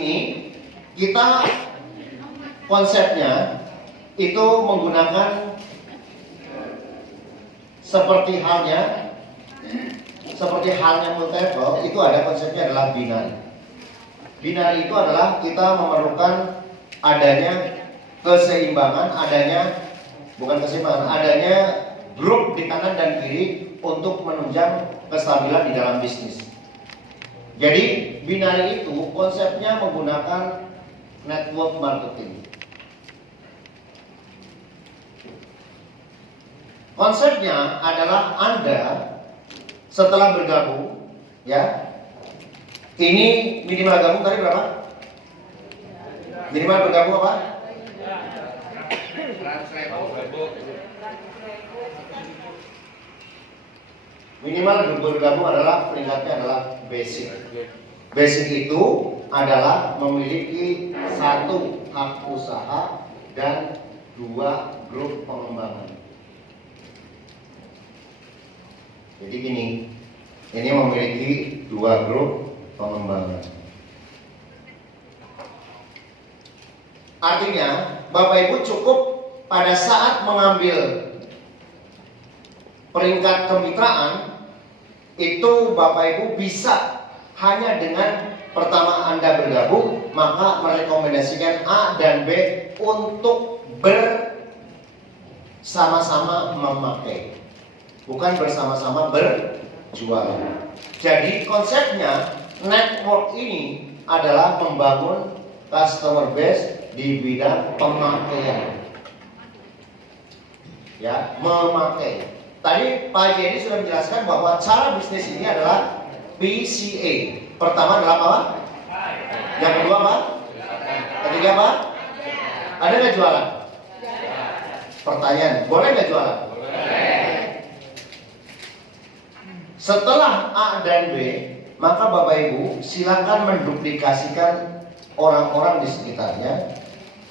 ini kita konsepnya itu menggunakan seperti halnya multiple, itu ada konsepnya adalah binary. Binary itu adalah kita memerlukan adanya keseimbangan, adanya grup di kanan dan kiri untuk menunjang kestabilan di dalam bisnis. Jadi binary itu konsepnya menggunakan network marketing. Konsepnya adalah Anda setelah bergabung, ya. Ini minimal gabung tadi berapa? Minimal bergabung apa? Minimal bergabung adalah peringkatnya adalah basic. Basic itu adalah memiliki 1 hak usaha dan 2 grup pengembangan. Jadi gini, ini memiliki 2 grup pengembangan. Artinya, Bapak Ibu cukup pada saat mengambil peringkat kemitraan, itu Bapak Ibu bisa hanya dengan pertama Anda bergabung, maka merekomendasikan A dan B untuk bersama-sama memakai, bukan bersama-sama berjualan. Jadi konsepnya network ini adalah membangun customer base di bidang pemakaian. Ya, memakai. Tadi Pak Jenny sudah menjelaskan bahwa cara bisnis ini adalah PCA. Pertama adalah apa? Yang kedua apa? Ketiga apa? Ada nggak jualan? Pertanyaan, boleh nggak jualan? Setelah A dan B, maka Bapak Ibu silakan menduplikasikan orang-orang di sekitarnya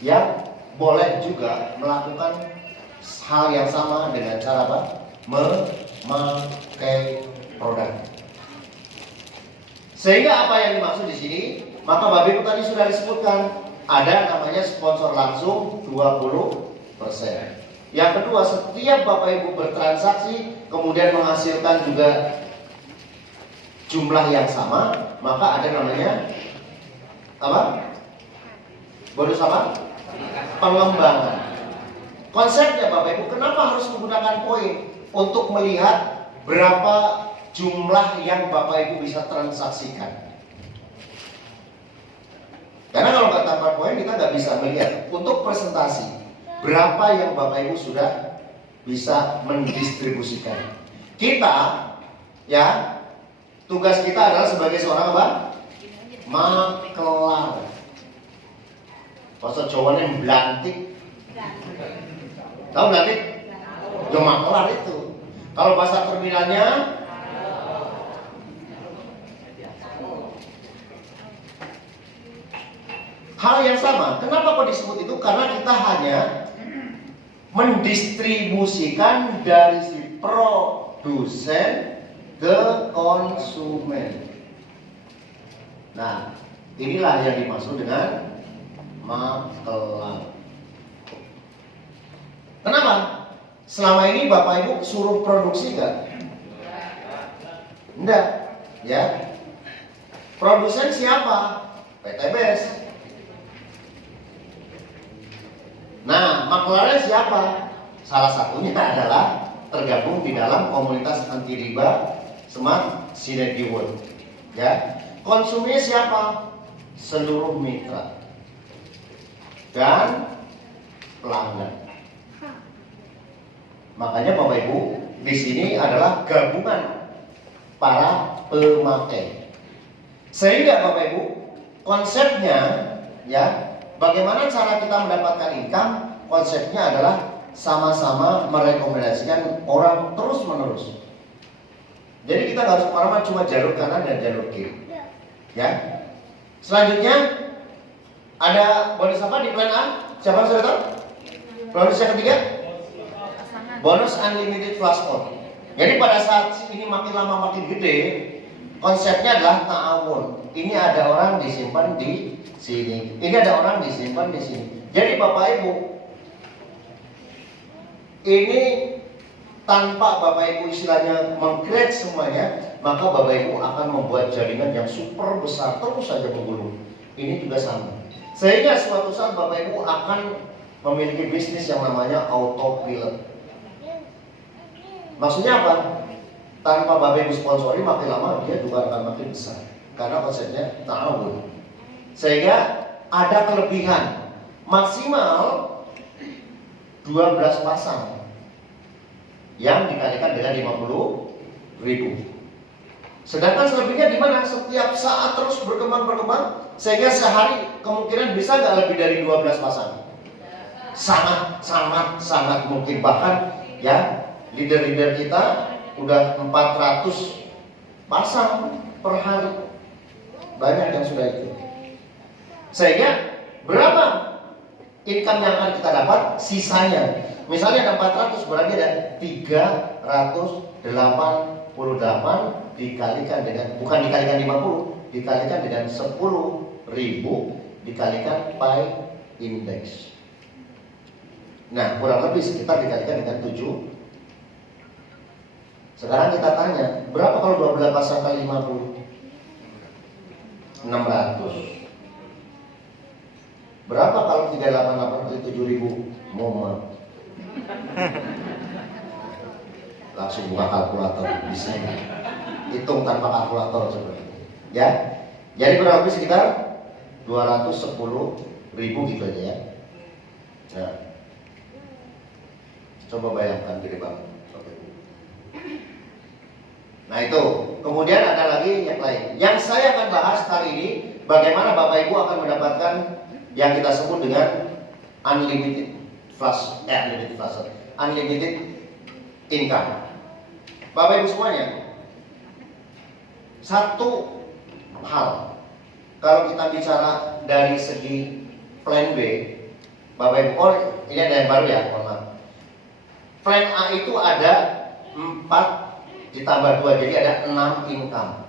yang boleh juga melakukan hal yang sama dengan cara apa? Memakai produk. Sehingga apa yang dimaksud di sini? Maka Bapak Ibu tadi sudah disebutkan, ada namanya sponsor langsung 20%. Yang kedua, setiap Bapak Ibu bertransaksi kemudian menghasilkan juga jumlah yang sama, maka ada namanya apa? Bonus apa? Pengembangan. Konsepnya Bapak Ibu, kenapa harus menggunakan poin? Untuk melihat berapa jumlah yang Bapak Ibu bisa transaksikan. Karena kalau nggak tanpa poin kita nggak bisa melihat untuk presentasi berapa yang Bapak Ibu sudah bisa mendistribusikan. Kita, ya, tugas kita adalah sebagai seorang apa? Makelar. Bahasa Jawanya belantik. Tahu belantik? Ya makelar itu. Kalau bahasa terminalnya hal yang sama. Kenapa kok disebut itu? Karena kita hanya mendistribusikan dari si produsen ke konsumen. Nah, inilah yang dimaksud dengan makelar. Kenapa? Selama ini Bapak Ibu suruh produksi enggak? Enggak, ya. Produsen siapa? PTBS. Nah, maklarnya siapa? Salah satunya adalah tergabung di dalam komunitas anti riba Smart Synergy World. Ya, konsumennya siapa? Seluruh mitra dan pelanggan. Makanya Bapak Ibu di sini adalah gabungan para pemakai. Sehingga Bapak Ibu konsepnya, ya, bagaimana cara kita mendapatkan income? Konsepnya adalah sama-sama merekomendasikan orang terus menerus. Jadi kita harus kemana-mana cuma jalur kanan dan jalur kiri. Ya. Selanjutnya ada bonus apa di plan A? Siapa sudah tahu? Bonus yang ketiga? Bonus unlimited flash on. Jadi pada saat ini makin lama makin gede, konsepnya adalah ta'awun. ini ada orang disimpan di sini, ini ada orang disimpan di sini. Jadi Bapak Ibu, ini tanpa Bapak Ibu istilahnya meng-create semuanya, maka Bapak Ibu akan membuat jaringan yang super besar terus saja menggulung. Ini juga sama. Sehingga suatu saat Bapak Ibu akan memiliki bisnis yang namanya autopilot. Maksudnya apa? Tanpa Bapak Ibu sponsori, makin lama dia juga akan makin besar. Karena konsepnya ta'awun. Sehingga ada kelebihan maksimal 12 pasang yang dikalikan dengan 50.000. Sedangkan selebihnya di mana? Setiap saat terus berkembang, sehingga sehari kemungkinan bisa nggak lebih dari 12 pasang. Sangat mungkin. Bahkan ya leader-leader kita udah 400 pasang per hari. Banyak yang sudah itu. Sehingga berapa income yang akan kita dapat? Sisanya. Misalnya ada 400, berarti ada 388 dikalikan dengan, bukan dikalikan 50, dikalikan dengan 10.000 dikalikan pi index. Nah, kurang lebih sekitar dikalikan dengan 7. Sekarang kita tanya, berapa kalau 12 pasang kali 50? 600. Berapa kalau 388 kali 7.000? Momen. Langsung buka kalkulator, bisa hitung tanpa kalkulator seperti ini. Ya, jadi kurang lebih sekitar 210.000 gitu aja ya. Nah, coba bayangkan gede banget. Nah itu, kemudian ada lagi yang lain. Yang saya akan bahas kali ini, bagaimana Bapak Ibu akan mendapatkan yang kita sebut dengan unlimited income. Bapak Ibu semuanya, satu hal, kalau kita bicara dari segi plan B, Bapak Ibu, oh ini ada yang baru ya, mohon. Plan A itu ada 4 ditambah 2, jadi ada 6 income.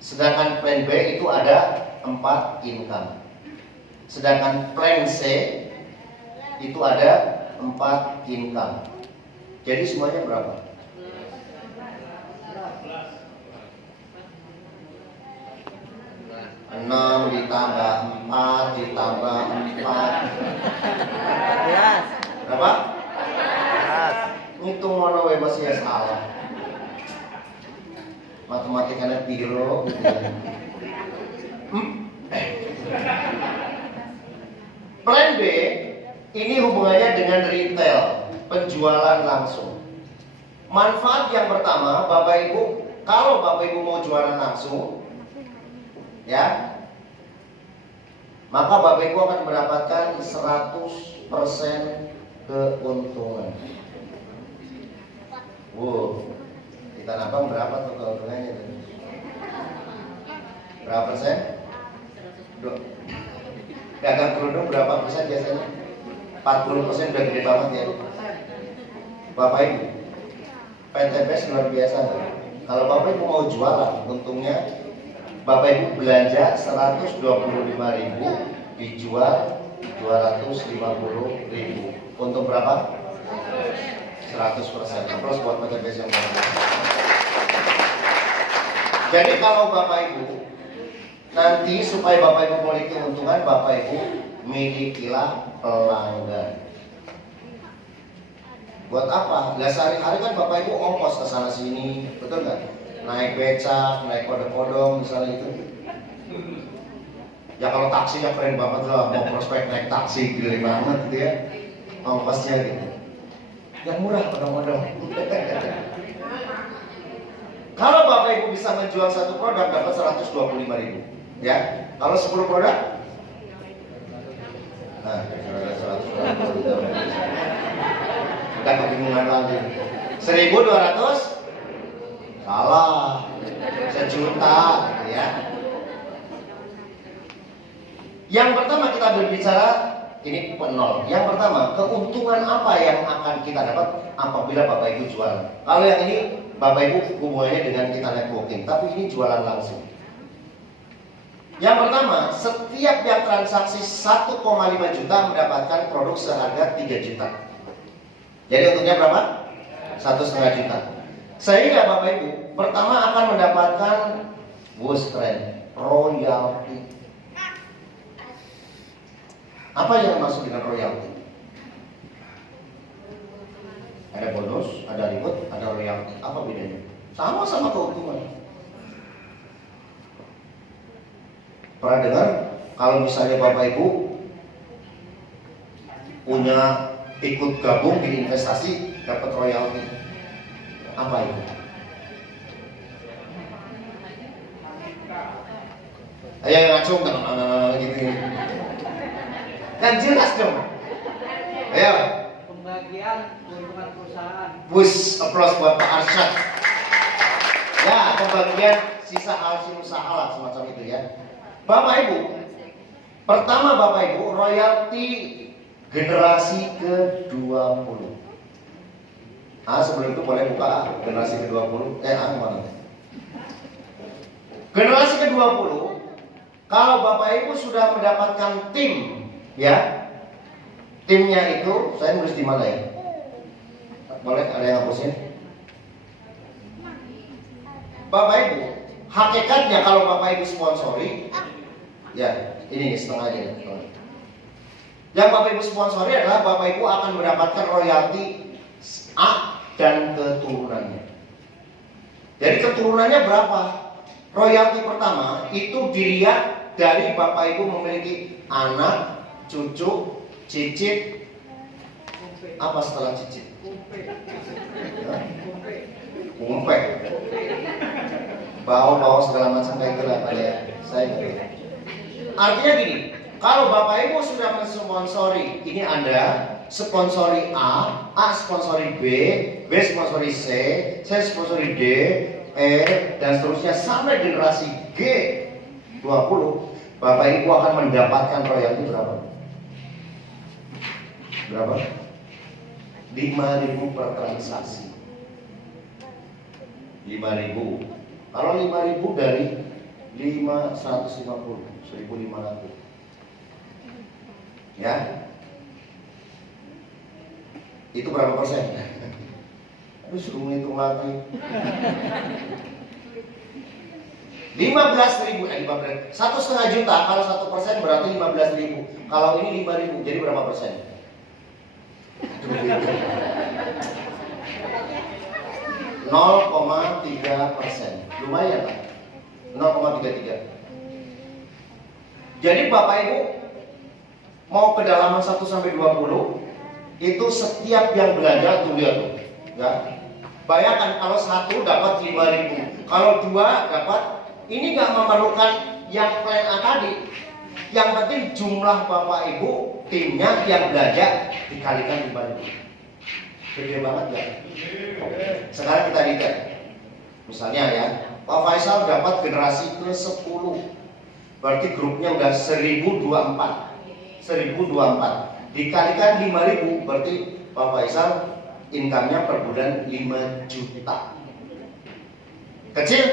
Sedangkan plan B itu ada 4 income. Sedangkan plan C itu ada 4 income. Jadi semuanya berapa? 6 ditambah 4 ditambah 4. Berapa? Ngitung mana we masih ya salah. Matematikanya piro gitu ya. Plan B ini hubungannya dengan retail, penjualan langsung. Manfaat yang pertama, Bapak Ibu, kalau Bapak Ibu mau jualan langsung, ya, maka Bapak Ibu akan mendapatkan 100% keuntungan. Wow, kita nabang berapa tuh keuntungannya? Berapa persen? Dagang kerudung berapa persen biasanya? 40% udah gede banget ya. Bapak Ibu, PTBS luar biasa. Kalau Bapak Ibu mau jualan, untungnya Bapak Ibu belanja 125.000, dijual 250.000. Untung berapa? 100%. Terus buat PTBS yang baru. Jadi kalau Bapak Ibu nanti supaya Bapak Ibu memiliki keuntungan, Bapak Ibu milikilah pelanggan. Buat apa? Lah sehari-hari kan Bapak Ibu ongkos ke sana sini, betul nggak? Naik becak, naik podong-podong misalnya itu. Ya kalau taksinya keren banget lah, mau prospek naik taksi gede banget gitu ya, ongkosnya gitu. Yang murah podong-podong. Kalau Bapak Ibu bisa menjual satu produk dapat 125.000, ya. Kalau 10 produk, nah, 125.000. Udah kebingungan lagi. 1.200, salah, 1.000.000, ya. Yang pertama kita berbicara ini penol. Yang pertama, keuntungan apa yang akan kita dapat apabila Bapak Ibu jualan? Kalau yang ini Bapak Ibu hubungannya dengan kita networking, tapi ini jualan langsung. Yang pertama, setiap yang transaksi 1,5 juta mendapatkan produk seharga 3 juta. Jadi untuknya berapa? 1,5 juta. Sehingga Bapak Ibu, pertama akan mendapatkan keren, royalti. Apa yang dimaksud dengan royalti? Ada bonus, ada reward, ada royalti. Apa bedanya? Sama-sama keuntungan. Pernah dengar kalau misalnya Bapak Ibu punya ikut gabung di investasi dapat royalti? Apa itu? Ayo ngacung gitu. Kan jelas dong. Ayo. Pembagian keuntungan perusahaan. Bus applause buat Pak Arsyad. Ya, pembagian sisa hasil usaha lah semacam itu ya. Bapak Ibu, pertama Bapak Ibu, royalti generasi ke-20. Sebelum itu boleh buka generasi ke-20. Mana? Generasi ke-20, kalau Bapak Ibu sudah mendapatkan tim, ya, timnya itu, saya nulis di mana ya? Boleh ada yang hapusin? Bapak Ibu, hakikatnya kalau Bapak Ibu sponsori, ya, ini setengahnya. Yang Bapak Ibu sponsori adalah Bapak Ibu akan mendapatkan royalti A dan keturunannya. Jadi keturunannya berapa? Royalti pertama itu dilihat dari Bapak Ibu memiliki anak, cucu, cicit. Apa setelah cicit? Kumpe. Bau segala macam kayak gitu lah ya. Saya gitu. Artinya gini, kalau Bapak Ibu sudah mensponsori, ini Anda sponsori A sponsori B sponsori C sponsori D, E, dan seterusnya sampai generasi G20, Bapak Ibu akan mendapatkan royalti berapa? Berapa? 5.000 per transaksi. 5.000. Kalau 5.000 dari 150, 1.500. Ya. Itu berapa persen? Aduh, suruh menghitung lagi. 15.000, 1,5 juta. Kalau 1% berarti 15.000. Kalau ini 5.000, jadi berapa persen? 0,3%. Lumayan Pak. 0,33. Jadi Bapak Ibu mau kedalaman 1 sampai 20, itu setiap yang belanja tuh lihat tuh, ya. Bayangkan kalau 1 dapat 5.000, kalau 2 dapat, ini nggak memerlukan yang plan A tadi. Yang penting jumlah Bapak Ibu timnya yang belanja dikalikan 5.000. Gede banget ya. Sekarang kita lihat, misalnya ya, Pak Faisal dapat generasi ke-10, berarti grupnya udah 1024. 1024 dikalikan 5.000, berarti Pak Faisal income-nya per bulan 5 juta. Kecil?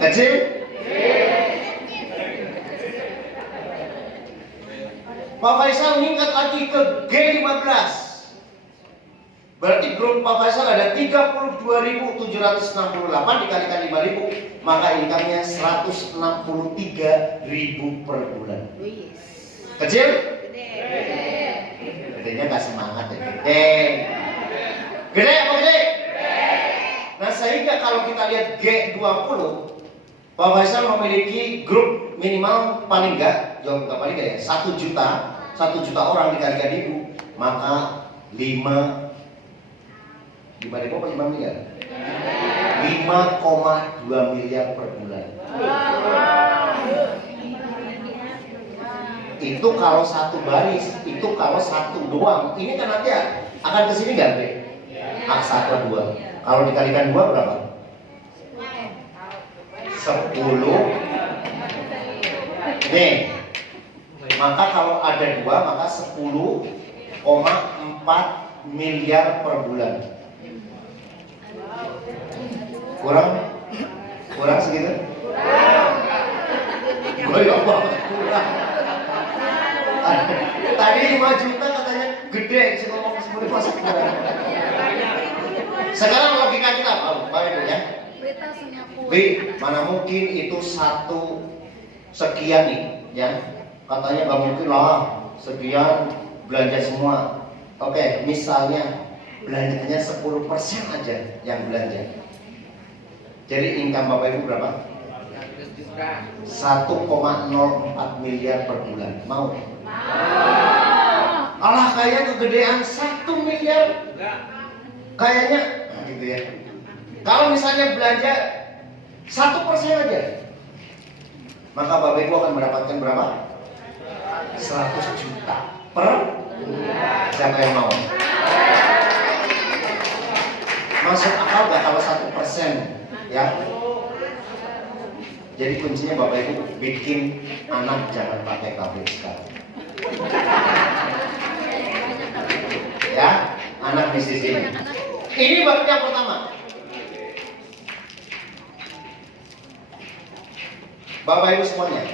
Kecil? Pak Faisal meningkat lagi ke G15, berarti grup Pak Faisal ada 32.768 dikalikan 5.000, maka income-nya 163.000 per bulan. Kecil? Gedenya gak semangat ya. Gede apa gede? Nah, sehingga kalau kita lihat G20, Pak Faisal memiliki grup minimal paling enggak, jauh enggak paling enggak ya, 1 juta orang dikalikan 1.000, maka 5.000 apa 5 miliar? 5,2 miliar per bulan. Itu kalau 1 baris, itu kalau 1 doang. Ini kan nanti akan kesini nggak, Bre? A1 2. Kalau dikalikan 2 berapa? 10. Nih, maka kalau ada 2, maka 10,4 miliar per bulan. Kurang? Kurang segitu? Goyok banget kurang. Tadi 5 juta katanya gede, saya ngomong semuanya masih kurang. Sekarang logika kita apa? Baik Bu ya. Bi, mana mungkin itu satu sekian nih, ya? Katanya nggak mungkin lah sekian belanja semua. Oke, misalnya belanjanya 10% aja yang belanja. Jadi income Bapak Ibu berapa? 1,04 miliar per bulan. Mau? Alah kayaknya kegedean 1 miliar. Kayaknya gitu ya. Kalau misalnya belanja 1% aja, maka Bapak Ibu akan mendapatkan berapa? 100 juta per bulan. Siapa yang mau? Masuk akal gak kalau 1%? Ya. Jadi kuncinya Bapak Ibu bikin anak jangan pakai tablet sekarang. Ya, anak bisnis ini. Ini bab yang pertama. Bapak Ibu semuanya,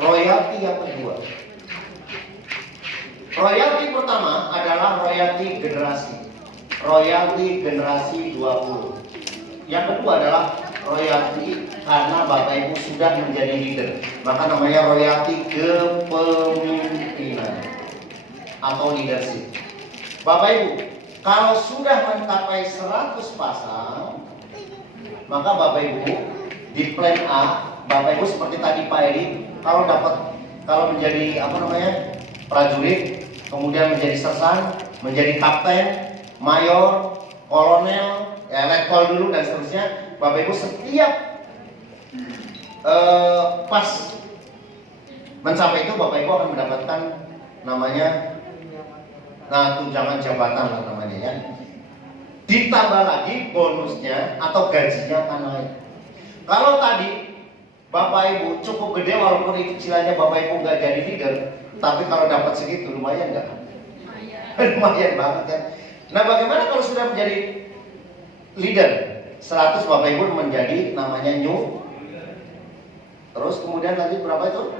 royalti yang kedua. Royalti pertama adalah royalti generasi. Royalti generasi 20. Yang kedua adalah royalti karena Bapak Ibu sudah menjadi leader. Maka namanya royalti kepemimpinan atau leadership. Bapak Ibu, kalau sudah mencapai 100 pasang, maka Bapak Ibu di plan A, Bapak Ibu seperti tadi Pak Edi, kalau menjadi prajurit, kemudian menjadi sersan, menjadi kapten, mayor, kolonel, ya letkol dulu dan seterusnya. Bapak Ibu setiap pas mencapai itu Bapak Ibu akan mendapatkan namanya tunjangan jabatan lah namanya ya. Ditambah lagi bonusnya atau gajinya akan naik. Kalau tadi Bapak Ibu cukup gede walaupun itu cicilannya Bapak Ibu nggak jadi leader, tapi kalau dapat segitu lumayan nggak? Lumayan banget kan. Nah bagaimana kalau sudah menjadi leader? 100 Bapak Ibu menjadi namanya new. Terus kemudian nanti berapa itu?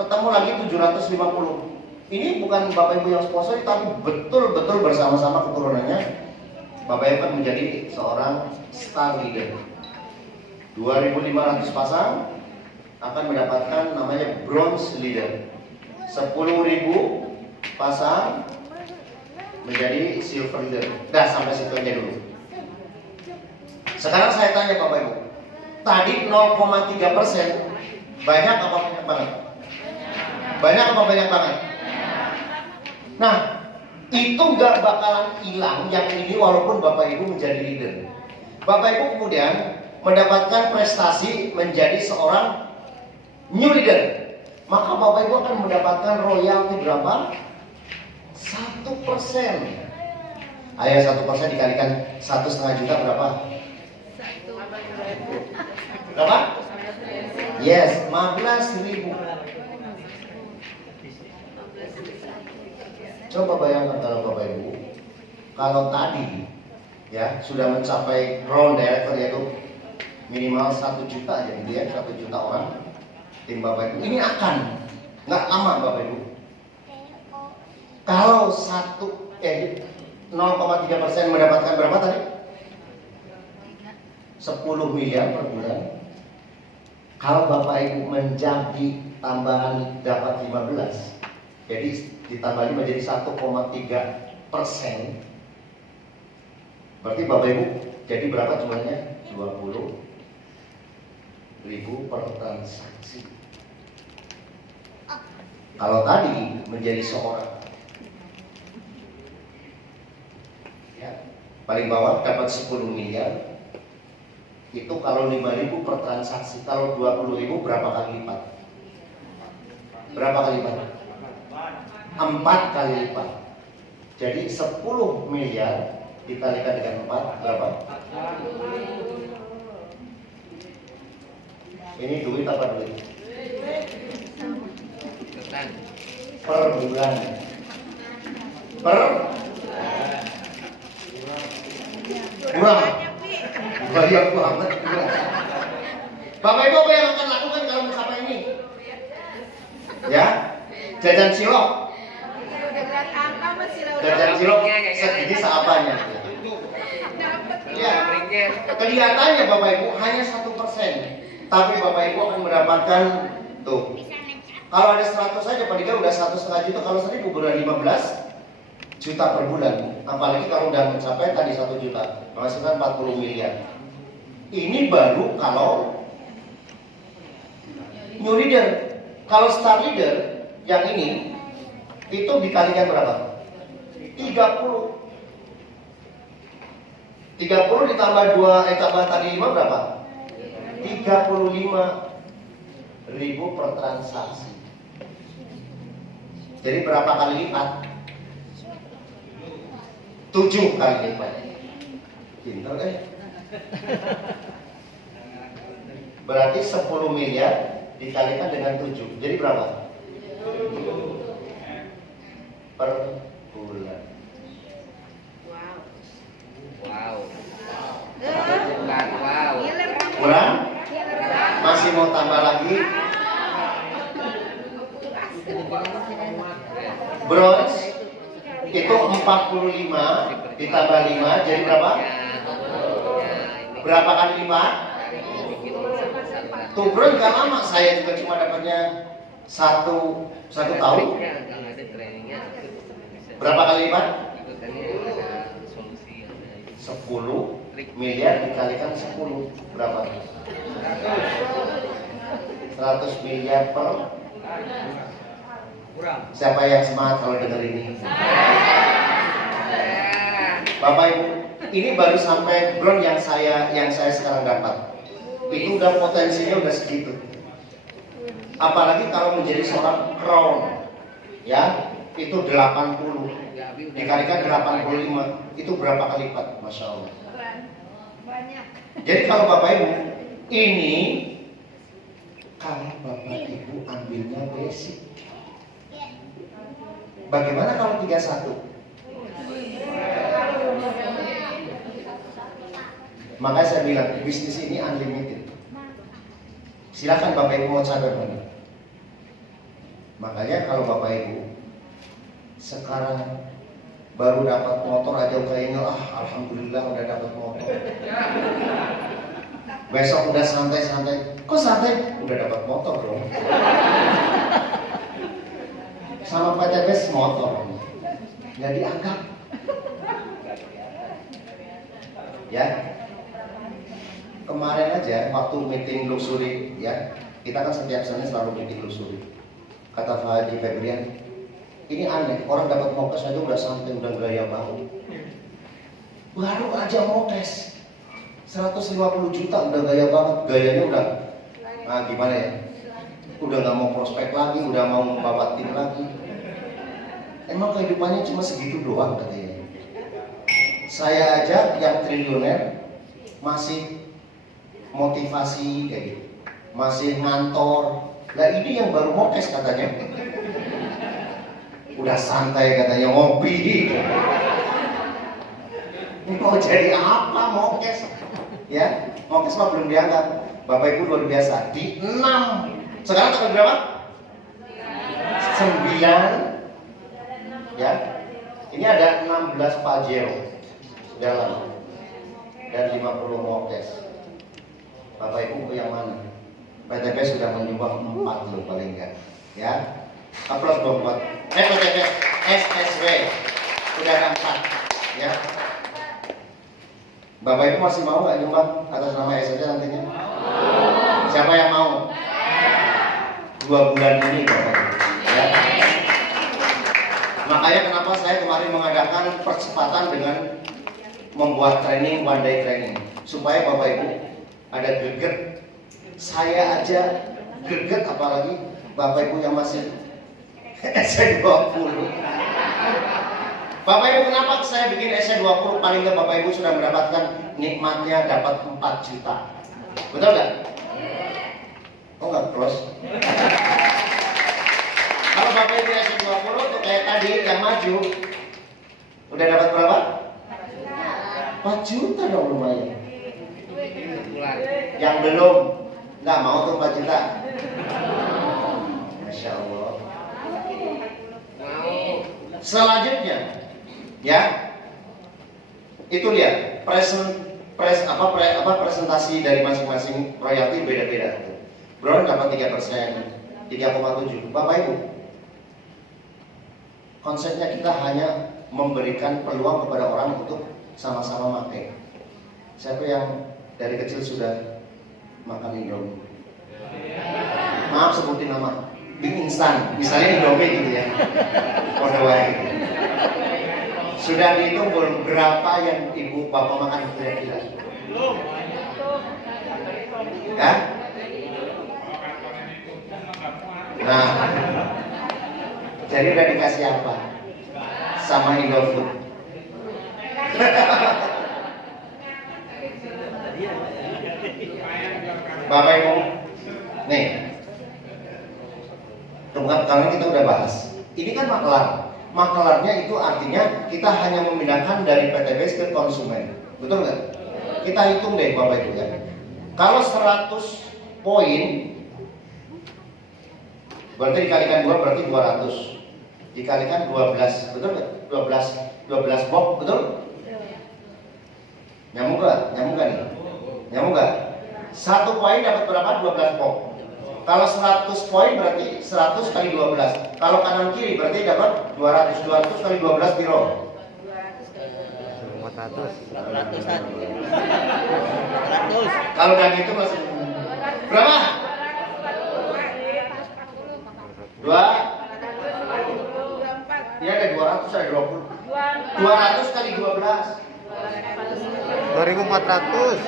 Ketemu lagi 750. Ini bukan Bapak Ibu yang sponsor, tapi betul-betul bersama-sama keturunannya Bapak Ibu akan menjadi seorang star leader. 2.500 pasang akan mendapatkan namanya bronze leader. 10.000 pasang menjadi silver leader. Dah sampai situ aja dulu. Sekarang saya tanya Bapak Ibu, tadi 0,3% banyak apa banyak banget? Banyak apa banyak banget? Nah, itu gak bakalan hilang yang ini walaupun Bapak Ibu menjadi leader. Bapak Ibu kemudian mendapatkan prestasi menjadi seorang new leader, maka Bapak Ibu akan mendapatkan royalti berapa? 1%. Ayo 1% dikalikan 1,5 juta berapa? Berapa? Yes, 15.000. Coba bayangkan kalau Bapak Ibu, kalau tadi ya sudah mencapai ground director yaitu minimal 1 juta aja gitu ya, 1 juta orang tim Bapak Ibu. Ini akan nggak lama Bapak Ibu. Kalau 0,3% mendapatkan berapa tadi? 10 miliar per bulan. Kalau Bapak Ibu menjadi tambahan dapat 15, jadi ditambah menjadi 1,3%. Berarti Bapak Ibu jadi berapa jumlahnya? 20.000 per transaksi. Kalau tadi menjadi seorang, ya, paling bawah dapat 10 miliar. Itu kalau 5.000 per transaksi. Kalau 20.000 berapa kali lipat? Berapa kali lipat? 4 kali lipat. Jadi 10 miliar dikalikan dengan 4 berapa? Ini duit apa duit? Per bulan. Kurang. Banyak banget. Bapak Ibu apa yang akan lakukan kalau mencapai ini? Ya, jajan cilok. Jajan cilok segini seapanya. Ya, kelihatannya Bapak Ibu hanya 1%, tapi Bapak Ibu akan mendapatkan tuh. Kalau ada 100 saja, paling udah 1,5 juta. Kalau 1000 udah 15 juta per bulan. Apalagi kalau udah mencapai tadi 1 juta, menghasilkan 40 miliar. Ini baru kalau new leader. Kalau star leader yang ini itu dikalikan berapa? 30. 30 ditambah 2 tambah tadi 5 berapa? 35.000 per transaksi. Jadi berapa kali lipat? 7 kali lipat. Pintar Berarti 10 miliar dikalikan dengan 7. Jadi berapa? Per bulan. Wow. Kurang? Masih mau tambah lagi? Bronze itu 45 ditambah 5 jadi berapa? Berapa kali lipat? Tuh bro, gak lama, saya juga cuma dapatnya satu tahun. Berapa kali lipat? 10 miliar dikalikan 10 berapa? 100 miliar per. Siapa yang semangat kalau denger ini? Bapak Ibu, ini baru sampai bron yang saya sekarang dapat. Itu udah potensinya udah segitu. Apalagi kalau menjadi seorang crown, ya itu 80 dikalikan 85 itu berapa kali lipat? Masya Allah. Banyak. Jadi kalau Bapak Ibu ini kalau Bapak Ibu ambilnya basic, bagaimana kalau 31? Makanya saya bilang bisnis ini unlimited. Silakan Bapak Ibu mau cabar mana. Makanya kalau Bapak Ibu sekarang baru dapat motor aja kayaknya alhamdulillah udah dapat motor. Besok udah santai-santai. Kok santai? Udah dapat motor dong. Sama PTBS motor. Nggak dianggap. Ya. Kemarin aja waktu meeting luxury ya, kita kan setiap Senin selalu meeting luxury. Kata Pak Haji Febrian, ini aneh, orang dapat mokes aja udah santai, udah gaya banget. Baru aja mokes 150 juta udah gaya banget, gayanya udah gimana ya? Udah nggak mau prospek lagi, udah mau membawa tim lagi. Emang kehidupannya cuma segitu doang katanya. Saya aja yang triliuner masih motivasi kayak gitu, masih ngantor. Nah ini yang baru mokes katanya, udah santai katanya ngopi. Ini mau jadi apa mokes? Ya, mokes mah belum dianggap. Bapak Ibu luar biasa. Di 6, sekarang tanggal berapa? 9. Ya, ini ada 16 Pajero dalam dan 50 mokes. Bapak Ibu yang mana? PTP sudah menyumbang 4 loh paling enggak. Ya, aplaus dong buat PTP SSW sudah ada 4. Ya, Bapak Ibu masih mau nggak nyumbang atas nama SSW nantinya? Siapa yang mau? 2 bulan ini Bapak Ibu. Ya. Makanya kenapa saya kemarin mengadakan percepatan dengan membuat training one day training supaya Bapak Ibu ada greget. Saya aja greget apalagi Bapak Ibu yang masih SE20. Bapak Ibu kenapa saya bikin SE20? Paling nggak Bapak Ibu sudah mendapatkan nikmatnya dapat 4 juta. Betul nggak? Oh nggak close. Kalau Bapak Ibu SE20 tuh kayak tadi yang maju udah dapat berapa? 4 juta dong lumayan. Yang belum nggak mau tuh 4 juta. Masya Allah. Selanjutnya, ya, itu lihat presentasi dari masing-masing royalti beda-beda. Brown dapat 3%, 3,7. Bapak Ibu, konsepnya kita hanya memberikan peluang kepada orang untuk sama-sama pakai. Siapa yang dari kecil sudah makan Indomie? Maaf sebutin nama, mie instan, misalnya Indomie gitu ya. Gitu. Sudah dihitung belum berapa yang ibu bapak makan kira-kira? Ya? Nah, jadi udah dikasih apa? Sama Indofood. Bapak Ibu, nih, kalau kita udah bahas, ini kan makelar. Makelarnya itu artinya kita hanya memindahkan dari PTBS ke konsumen, betul nggak? Kita hitung deh Bapak Ibu ya. Kalau 100 poin, berarti dikalikan 2 berarti 200. Dikalikan 12, betul nggak? 12 box, betul? Nyambung nggak? Nyambung nggak nih? Nyambung nggak? 1 poin dapat berapa? 12 box. Kalau 100 poin berarti 100 kali 12. Kalau kanan kiri berarti dapat 200. 200 kali 12 biro. 400. 400-an. 400. Kalau dan itu masih berapa? 2. Ini ada 200, ada 20. 200 kali 12. 2400.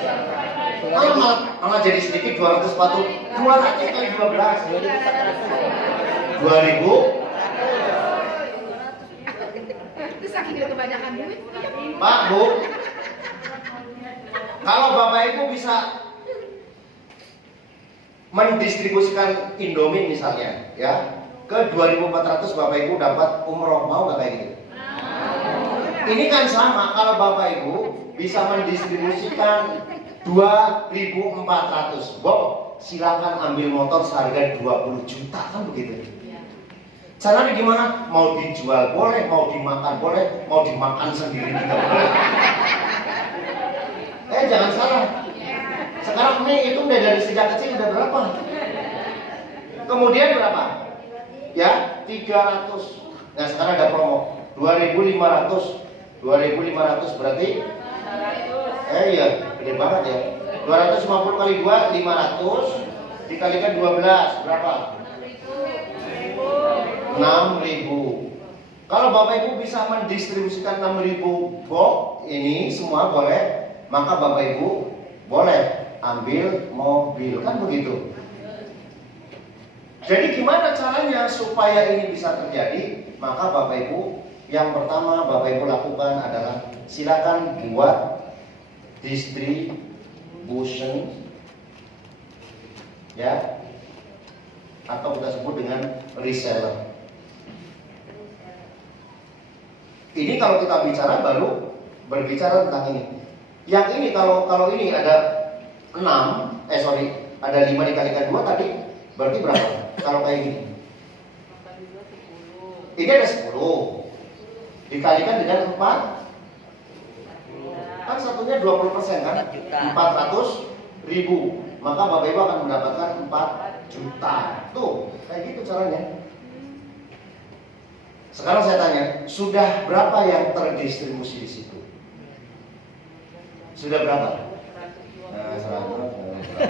Malah jadi sedikit 240. 200 kali 12. 2000. Itu saking kebanyakan duit. Pak, Bu. Kalau Bapak Ibu bisa mendistribusikan Indomie misalnya, ya, ke 2400 Bapak Ibu dapat umroh, mau nggak kayak gitu? Ini kan sama, kalau Bapak Ibu bisa mendistribusikan 2400, Bob, silakan ambil motor seharga 20 juta, kan begitu. Caranya gimana? Mau dijual boleh, mau dimakan boleh, mau dimakan sendiri juga boleh. Jangan salah. Sekarang mie itu udah dari sejak kecil udah berapa? Kemudian berapa? Ya, 300. Nah, sekarang ada promo 2500. 2500 berarti iya, gede banget ya. 250 kali 2 500 dikalikan 12 berapa? 6.000. Kalau Bapak Ibu bisa mendistribusikan 6.000 box ini semua boleh, maka Bapak Ibu boleh ambil mobil, kan begitu. Jadi gimana caranya supaya ini bisa terjadi? Maka Bapak Ibu, yang pertama Bapak Ibu lakukan adalah silakan buat distribution, ya, atau kita sebut dengan reseller. Ini kalau kita bicara baru berbicara tentang ini. Yang ini kalau ini ada 6, ada 5 dikalikan 2 tadi berarti berapa? Kalau kayak gini. Ini ada 10 dikalikan dengan 4, kan satunya 20% kan? 400.000. Maka Bapak Ibu akan mendapatkan 4 juta. Tuh, kayak gitu caranya. Sekarang saya tanya, sudah berapa yang terdistribusi di situ? Sudah berapa? Nah, 100.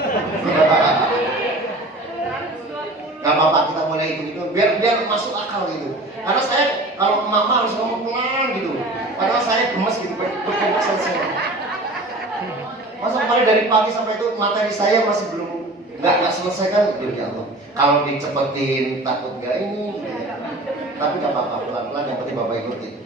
Gak apa-apa, kita mulai hitung-hitung biar masuk akal gitu. Karena saya kalau mama harus ngomong pelan gitu. Padahal saya gemes gitu, pengen selesai. Masa kemarin dari pagi sampai itu materi saya masih belum nggak selesai kan? Ya Allah, kalau dicepetin takut nggak ini. Tapi nggak apa-apa, pelan-pelan yang penting Bapak ikuti.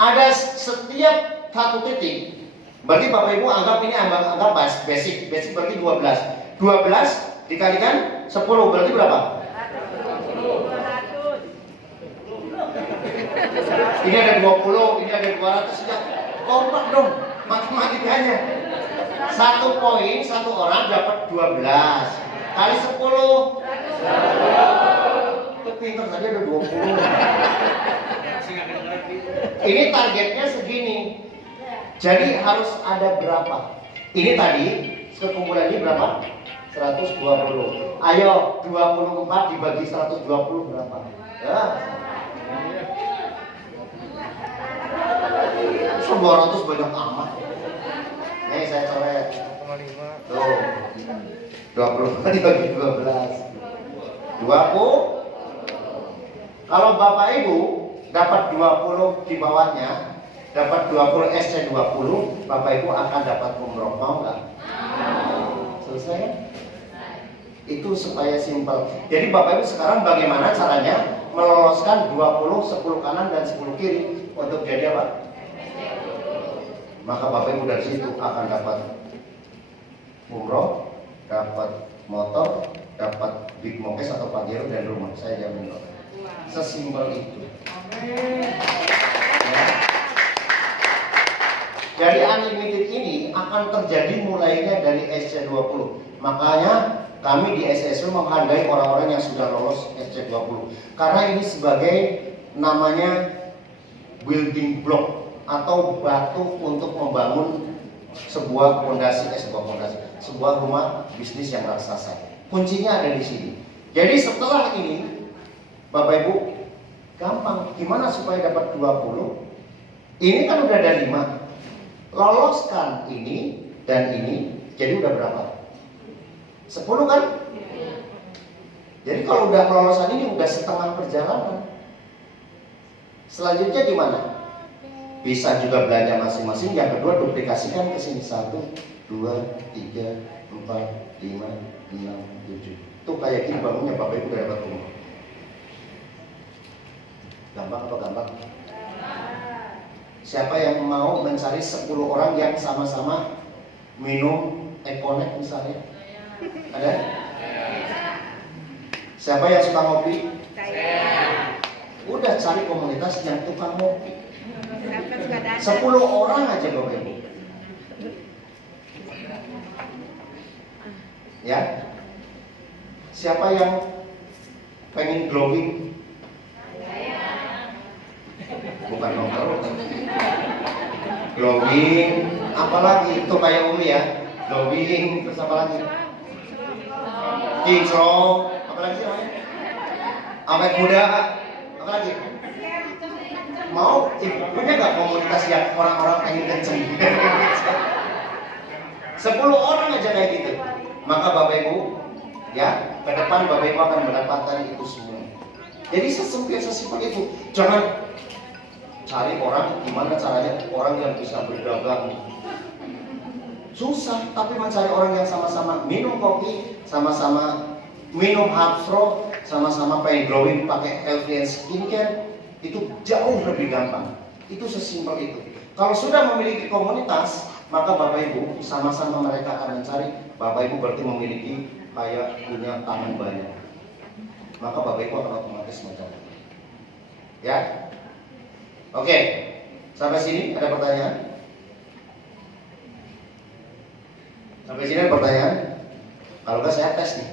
Ada setiap satu titik. Berarti Bapak Ibu anggap ini anggap basic berarti 12. 12 dikalikan 10 berarti berapa? Ini ada 20, ini ada 200 ya. Kompak dong matematikanya. 1 poin, 1 orang dapat 12. Kali 10. Itu pinter tadi ada 20. Ini targetnya segini. Jadi harus ada berapa? Ini tadi kekumpulannya berapa? 120. Ayo 24 dibagi 120 berapa? Ya. 200 banyak amat. Nih saya coret. Tuh. 20 dibagi 12. 20. Kalau Bapak Ibu dapat 20 di bawahnya, dapat 20 SC 20, Bapak Ibu akan dapat umroh. Mau nggak? Selesai kan? Itu supaya simpel. Jadi Bapak Ibu sekarang bagaimana caranya meloloskan 20, 10 kanan dan 10 kiri untuk jadi apa? Maka Bapak Ibu dari situ akan dapat umroh, dapat motor, dapat big mokes atau pagero dan rumah. Saya jamin kok. Sesimpel itu. Ya. Jadi unlimited ini akan terjadi mulainya dari SC20. Makanya kami di SSW menghargai orang-orang yang sudah lolos SC20. Karena ini sebagai namanya building block atau batu untuk membangun sebuah fondasi, sebuah rumah bisnis yang raksasa. Kuncinya ada di sini. Jadi setelah ini, Bapak Ibu, gampang. Gimana supaya dapat 20? Ini kan udah ada 5. Loloskan ini dan ini, jadi udah berapa? 10 kan? Jadi kalau udah kelolosan ini udah setengah perjalanan. Selanjutnya gimana? Bisa juga belanja masing-masing. Yang kedua duplikasikan ke sini. 1, 2, 3, 4, 5, 6, 7. Tuh kayak gini bangunnya Bapak Ibu udah dapat rumah. Gampang apa gampang? Siapa yang mau mencari 10 orang yang sama-sama minum Ekonek misalnya? Ada? Siapa yang suka ngopi? Udah cari komunitas yang tukang ngopi. 10 orang aja Bapak Ibu. Ya. Siapa yang pengen glowing? Bukan nomor. Glowing, apalagi itu kayak Uli ya. Glowing, terus apa lagi? Kinclong, apa lagi namanya? Awet muda, apa lagi? Mau punya nggak komunitas yang orang-orang pengen kenceng? 10 orang aja kayak gitu. Maka Bapak Ibu, ya, ke depan Bapak Ibu akan mendapatkan itu semua. Jadi sesimpel itu. Jangan cari orang, gimana caranya orang yang bisa berdagang. Susah, tapi mencari orang yang sama-sama minum kopi, sama-sama minum Hapsro, sama-sama pengen glowing pakai LVN skincare, itu jauh lebih gampang. Itu sesimpel itu. Kalau sudah memiliki komunitas, maka Bapak Ibu sama-sama mereka akan mencari. Bapak Ibu berarti memiliki kayak punya tangan banyak. Maka Bapak Ibu akan otomatis mencari. Ya. Oke, sampai sini ada pertanyaan? Sampai sini ada pertanyaan? Kalau enggak saya tes nih.